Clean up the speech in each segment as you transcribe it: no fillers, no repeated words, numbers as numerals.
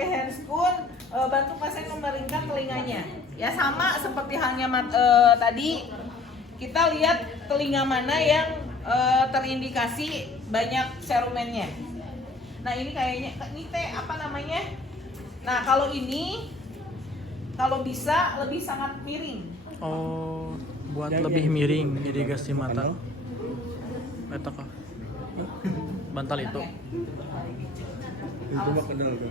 pakai handscoon, bantu pasien memeringkan telinganya. Ya sama seperti halnya tadi, kita lihat telinga mana yang terindikasi banyak serumennya. Nah ini kayaknya, ini teh apa namanya? Nah kalau ini, kalau bisa lebih sangat miring. Oh, buat lebih miring irigasi mata. Eta kah? Bantal itu. Itu mah kenal tuh.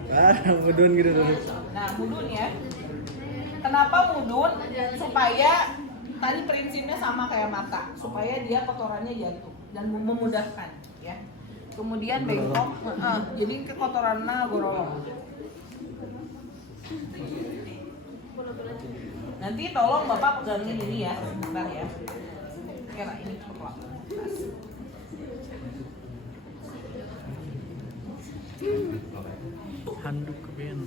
Mudun gitu tuh. Nah, mudun ya. Kenapa mudun? Supaya tadi prinsipnya sama kayak mata, supaya dia kotorannya jatuh dan memudahkan, ya. Kemudian bengkok, jadi kekotorannya gorolong. Nanti tolong Bapak pegangin ini ya, sebentar ya. Kira ini perlu. Handuk ben.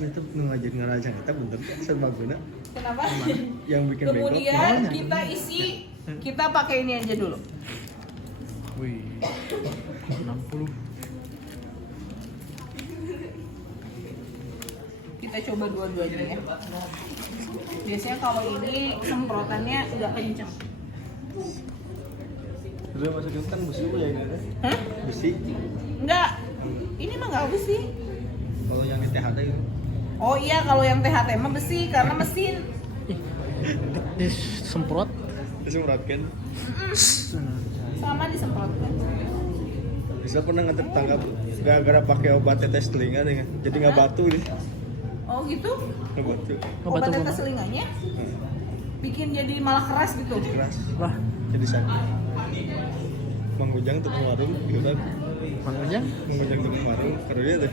Itu ngajarin ngerajang kita bener kan serbaguna. Kenapa? Yang bikin bengkok. Kemudian kita isi, kita pakai ini aja dulu. Wih. 60. Kita coba dua-duanya ya. Biasanya kalau ini semprotannya udah kenceng. Udah masukin kan besi ya gitu. Hah? Besi. Enggak. Ini mah nggak besi. Kalau yang di THT itu. Oh iya, kalau yang THT mah besi karena mesin. Disemprot. Disemprotkan. Sama disemprotkan. Bisa pernah nggak tertangkap gara-gara pakai obat tetes telinga nih, jadi nggak batu nih. Oh gitu? Nggak batu. Obat tetes telinganya bikin jadi malah keras gitu. Jadi keras. Wah, Jadi sakit. Mang Ujang tuh warung gitu kan. Mang Ujang. Mang Ujang tuh warung kerja tuh.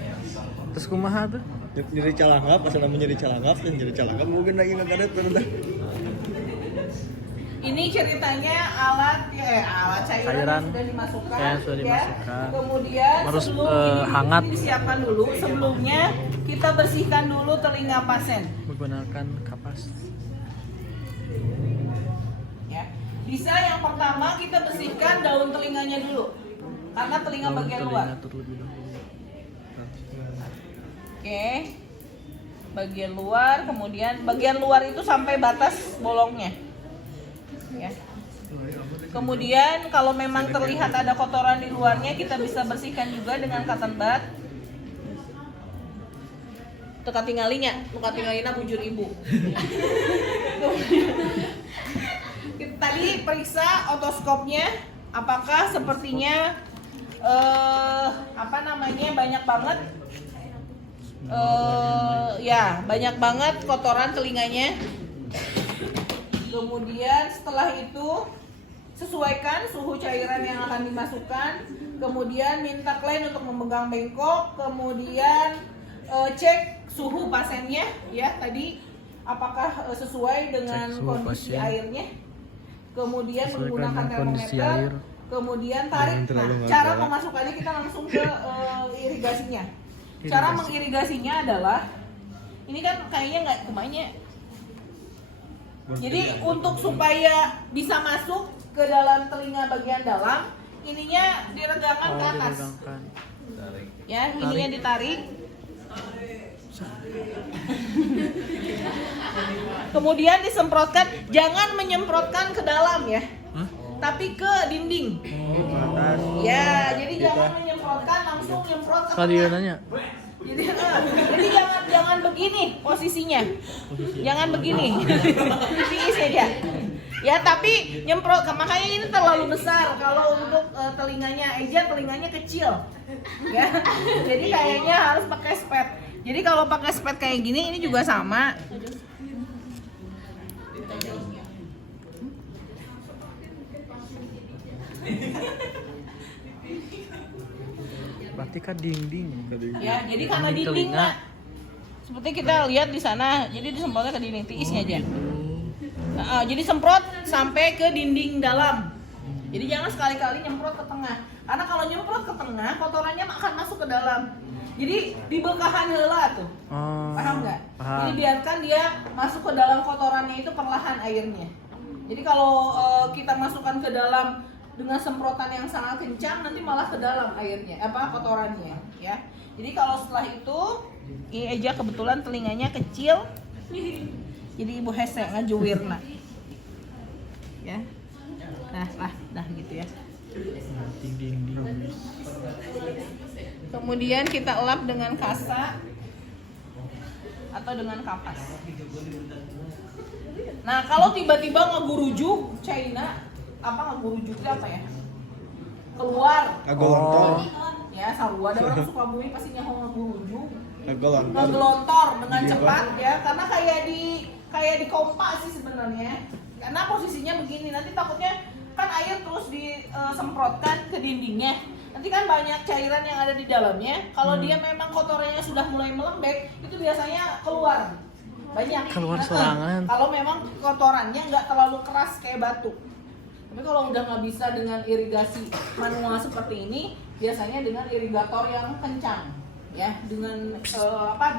Terus kumaha tuh? Nyeri calangap, pas namanya nyeri calangap, dan nyeri calangap mungkin lagi nggak kadet bener. Ini ceritanya alat cairan yang sudah dimasukkan, Ya, sudah dimasukkan. Kemudian Harus, sebelum hangat. ini disiapkan dulu. Sebelumnya kita bersihkan dulu telinga pasien. Menggunakan kapas. Ya. Bisa yang pertama kita bersihkan daun telinganya dulu, karena telinga Daun bagian telinga luar. terlebih dahulu. Oke. Bagian luar, kemudian bagian luar itu sampai batas bolongnya. Ya. Kemudian kalau memang terlihat ada kotoran di luarnya, kita bisa bersihkan juga dengan cotton bud. Teka tinggalinya, teka tinggalina bujur ibu. Tadi periksa otoskopnya, apakah sepertinya banyak banget ya banyak banget kotoran telinganya. Kemudian setelah itu sesuaikan suhu cairan yang akan dimasukkan. Kemudian minta klien untuk memegang bengkok. Kemudian cek suhu pasiennya ya tadi apakah sesuai dengan kondisi pasien. Airnya. Kemudian Sesuaikan menggunakan dengan kondisi termometer. air. Kemudian tarik. Nah, cara memasukkannya kita langsung ke irigasinya. Cara mengirigasinya adalah ini kan kayaknya nggak kumanya. Jadi untuk supaya bisa masuk ke dalam telinga bagian dalam, ininya diregangkan ke atas. Diregangkan. Ya, ininya ditarik. Kemudian disemprotkan, jangan menyemprotkan ke dalam ya. Hah? Tapi ke dinding. Atas. Ya, jadi jangan menyemprotkan, langsung nyemprot ke Tadi tengah. nanya. Jadi jangan begini posisinya. Jangan begini. Tiis aja. Ya, tapi nyemprot makanya ini terlalu besar kalau untuk telinganya Eja telinganya kecil. Ya. Jadi kayaknya harus pakai spet. Jadi kalau pakai spet kayak gini ini juga sama. Berarti kan dinding. Ya, jadi karena Dinding dindingnya seperti kita lihat di sana, jadi disemprotnya ke dinding tiisnya aja. Nah, jadi semprot sampai ke dinding dalam. Jadi jangan sekali-kali nyemprot ke tengah. Karena kalau nyemprot ke tengah, kotorannya akan masuk ke dalam. Jadi dibekahan heula tuh. Oh, Paham nggak? paham. Jadi biarkan dia masuk ke dalam kotorannya itu perlahan airnya. Jadi kalau kita masukkan ke dalam dengan semprotan yang sangat kencang, nanti malah ke dalam airnya, kotorannya, ya. Jadi kalau setelah itu, ini Eja kebetulan telinganya kecil, jadi Ibu Hese ngajuwirna, ya. Nah gitu ya. Kemudian kita elap dengan kasa atau dengan kapas. Nah, kalau tiba-tiba ngegurujuk China, ngegurujuknya apa ya? Keluar. Ngagolontor. Ya, sarua ada orang Sukabumi pasti nyaho ngegurujuk. Ngagolontor. Ngegelontor dengan cepat ya, karena kayak di kompa sih sebenarnya. Karena posisinya begini, nanti takutnya kan air terus disemprotkan ke dindingnya. Nanti kan banyak cairan yang ada di dalamnya. Kalau dia memang kotorannya sudah mulai melembek, itu biasanya keluar banyak. Keluar serangan. Kalau memang kotorannya nggak terlalu keras kayak batu. Tapi kalau udah nggak bisa dengan irigasi manual seperti ini, biasanya dengan irigator yang kencang, ya, dengan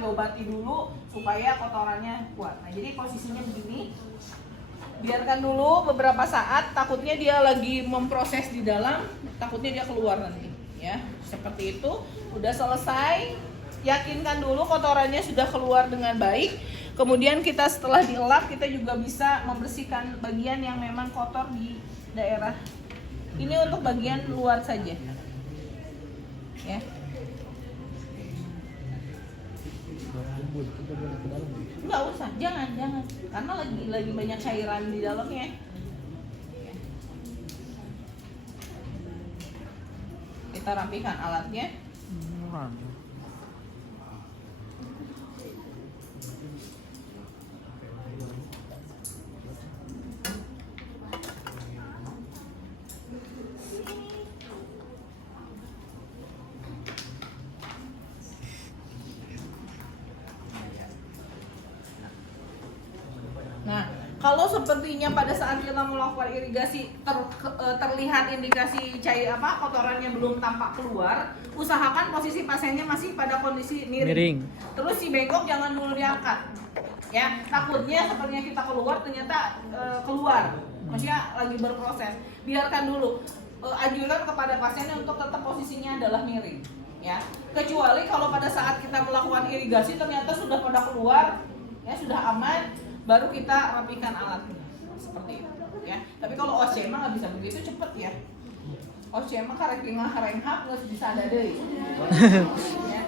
diobati dulu supaya kotorannya kuat. Nah, jadi posisinya begini. Biarkan dulu beberapa saat, takutnya dia lagi memproses di dalam, takutnya dia keluar nanti, ya. Seperti itu, udah selesai, yakinkan dulu kotorannya sudah keluar dengan baik. Kemudian kita setelah dielap, kita juga bisa membersihkan bagian yang memang kotor di daerah. Ini untuk bagian luar saja, ya. Nggak usah, jangan, karena lagi banyak cairan di dalamnya. Kita rapikan alatnya. Nah, kalau sepertinya pada saat kita melakukan irigasi terlihat indikasi kotorannya belum tampak keluar, usahakan posisi pasiennya masih pada kondisi miring. Terus si bengkok jangan dulu diangkat, ya. Takutnya sepertinya kita keluar ternyata keluar, maksudnya lagi berproses. Biarkan dulu. Anjuran kepada pasiennya untuk tetap posisinya adalah miring, ya. Kecuali kalau pada saat kita melakukan irigasi ternyata sudah pada keluar, ya, sudah aman, baru kita rapikan alatnya seperti itu, ya. Tapi kalau OC mah nggak bisa begitu cepet, ya. OC mah karek renghap nggak bisa ada deh, ya.